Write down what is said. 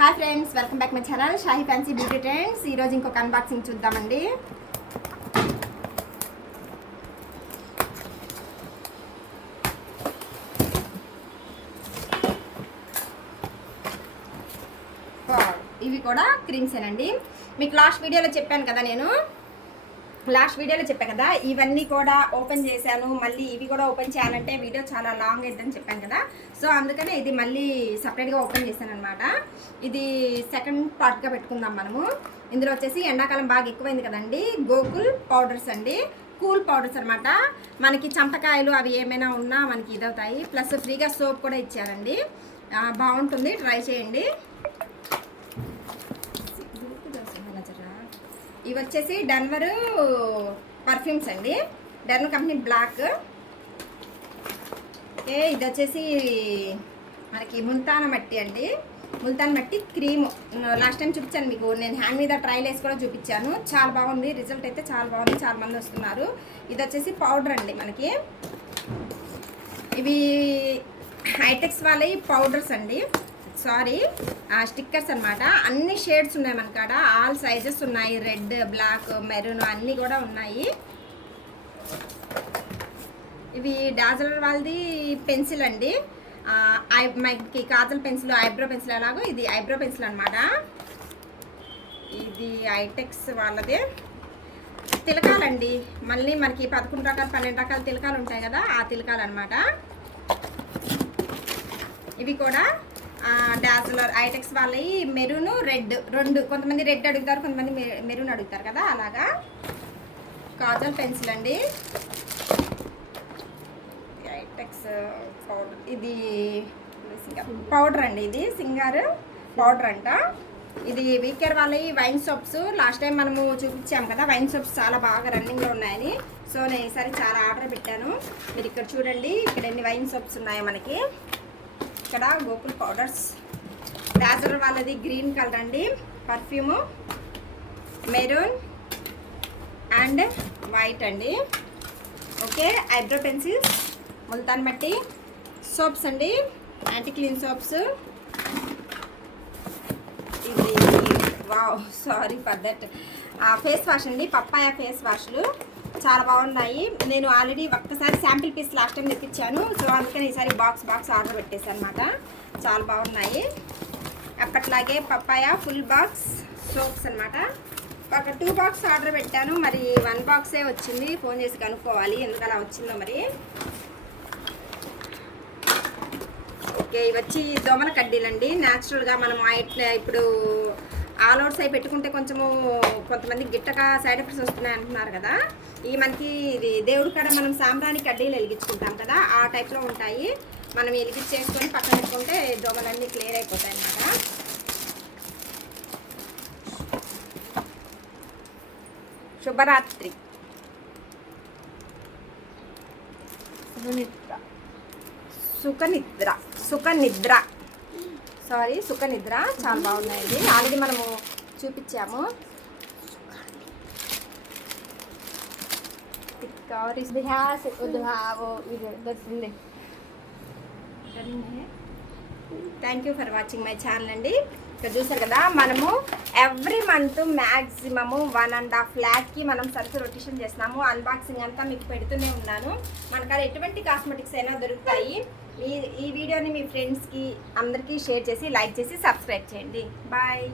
Hi friends, welcome back my channel Shahi fancy beauty trends. ఈరోజు ఇంకొక unboxing చూద్దామండి. ఇవి కూడా క్రీమ్సేనండి. మీకు లాస్ట్ వీడియోలో చెప్పాను కదా, ఇవన్నీ కూడా ఓపెన్ చేశాను. మళ్ళీ ఇవి కూడా ఓపెన్ చేయాలంటే వీడియో చాలా లాంగ్ అయిద్దని చెప్పాను కదా, సో అందుకనే ఇది మళ్ళీ సపరేట్గా ఓపెన్ చేశాను అనమాట. ఇది సెకండ్ పార్ట్గా పెట్టుకుందాం మనము. ఇందులో వచ్చేసి ఎండాకాలం బాగా ఎక్కువైంది కదండి, గోకుల్ పౌడర్స్ అండి, కూల్ పౌడర్స్ అనమాట. మనకి చంపకాయలు అవి ఏమైనా ఉన్నా మనకి ఇదవుతాయి. ప్లస్ ఫ్రీగా సోప్ కూడా ఇచ్చారండి, బాగుంటుంది, ట్రై చేయండి. ఇవి వచ్చేసి డెన్వర్ పర్ఫ్యూమ్స్ అండి, డెన్వర్ కంపెనీ బ్లాక్. ఓకే, ఇది వచ్చేసి మనకి ముల్తాన మట్టి అండి, ముల్తాన్ మట్టి క్రీమ్. లాస్ట్ టైం చూపించాను మీకు, నేను హ్యాండ్ మీద ట్రైల్ వేసి కూడా చూపించాను. చాలా బాగుంది, రిజల్ట్ అయితే చాలా బాగుంది, చాలా మంది వస్తున్నారు. ఇది వచ్చేసి పౌడర్ అండి మనకి. ఇవి హైటెక్స్ వాళ్ళ పౌడర్స్ అండి, సారీ స్టిక్కర్స్ అనమాట. అన్ని షేడ్స్ ఉన్నాయి మన కాడ, ఆల్ సైజెస్ ఉన్నాయి, రెడ్, బ్లాక్, మెరూన్ అన్నీ కూడా ఉన్నాయి. ఇవి డాజలర్ వాళ్ళది పెన్సిల్ అండి, మనకి కాజల్ పెన్సిల్, ఐబ్రో పెన్సిల్ ఎలాగో ఇది ఐబ్రో పెన్సిల్ అనమాట. ఇది హైటెక్స్ వాళ్ళదే తిలకాలండి. మళ్ళీ మనకి 11 రకాలు 12 రకాల తిలకాలు ఉంటాయి కదా, ఆ తిలకాలు అనమాట. ఇవి కూడా డాజలర్ ఐటెక్స్ వాళ్ళవి మెరూన్, రెడ్ రెండు. కొంతమంది రెడ్ అడుగుతారు, కొంతమంది మెరూన్ అడుగుతారు కదా, అలాగా. కాజల్ పెన్సిల్ అండి, ఐటెక్స్ పౌడర్. ఇది పౌడర్ అండి, ఇది సింగార్ పౌడర్ అంట. ఇది వీకేర్ వాళ్ళవి వైన్ సోప్స్. లాస్ట్ టైం మనము చూపించాము కదా, వైన్ సోప్స్ చాలా బాగా రన్నింగ్లో ఉన్నాయని. సో నేను ఈసారి చాలా ఆర్డర్ పెట్టాను. మీరు ఇక్కడ చూడండి, ఇక్కడ ఎన్ని వైన్ సోప్స్ ఉన్నాయో మనకి. ఇక్కడ గోకుల్ పౌడర్స్, డాజలర్ వాళ్ళది గ్రీన్ కలర్ అండి, పర్ఫ్యూము మెరూన్ అండ్ వైట్ అండి. ఓకే, ఐబ్రో పెన్సిల్స్, ముల్తాన్ మట్టి సోప్స్ అండి, యాంటీ క్లీన్ సోప్స్. ఇది wow, sorry for that, face wash అండి, పప్పాయ ఫేస్ వాష్లు చాలా బాగున్నాయి. నేను ఆల్రెడీ ఒక్కసారి శాంపిల్ పీస్ లాస్ట్ టైం తెప్పించాను, సో అందుకని ఈసారి బాక్స్ ఆర్డర్ పెట్టేసాను అనమాట. చాలా బాగున్నాయి. అప్పట్లాగే పప్పాయ ఫుల్ బాక్స్ సోప్స్ అనమాట. ఒక 2 బాక్స్ ఆర్డర్ పెట్టాను, మరి 1 బాక్సే వచ్చింది. ఫోన్ చేసి కనుక్కోవాలి ఎందుకు అలా వచ్చిందో మరి. ఓకే, ఇవి వచ్చి దోమల కడ్డీలండి. న్యాచురల్గా మనం ఇప్పుడు ఆల్ అవుట్స్ అయి పెట్టుకుంటే కొంతమంది గిట్టక సైడ్ ఎఫెక్ట్స్ వస్తున్నాయి అంటున్నారు కదా. ఈ మనకి ఇది దేవుడి కాడ మనం సాంబ్రాణి కడ్డీలు వెలిగించుకుంటాం కదా, ఆ టైప్లో ఉంటాయి. మనం వెలిగించేసుకొని పక్కన పెట్టుకుంటే దోమలన్నీ క్లియర్ అయిపోతాయి అన్నమాట. శుభరాత్రి. సుఖనిద్ర సారీ, సుఖనిద్ర చాలా బాగున్నాయండి. ఆల్రెడీ మనము చూపించాము. Thank you for watching my channel అండి. ఇక్కడ చూసారు కదా, మనము ఎవ్రీ మంత్ మ్యాక్సిమము 1.5 lakh మనం సరుకు రొటేషన్ చేస్తున్నాము. అన్బాక్సింగ్ అంతా మీకు పెడుతూనే ఉన్నాను. మనకాడ ఎటువంటి కాస్మెటిక్స్ అయినా దొరుకుతాయి. ఈ వీడియోని మీ ఫ్రెండ్స్కి అందరికీ షేర్ చేసి, లైక్ చేసి, సబ్స్క్రైబ్ చేయండి. బాయ్.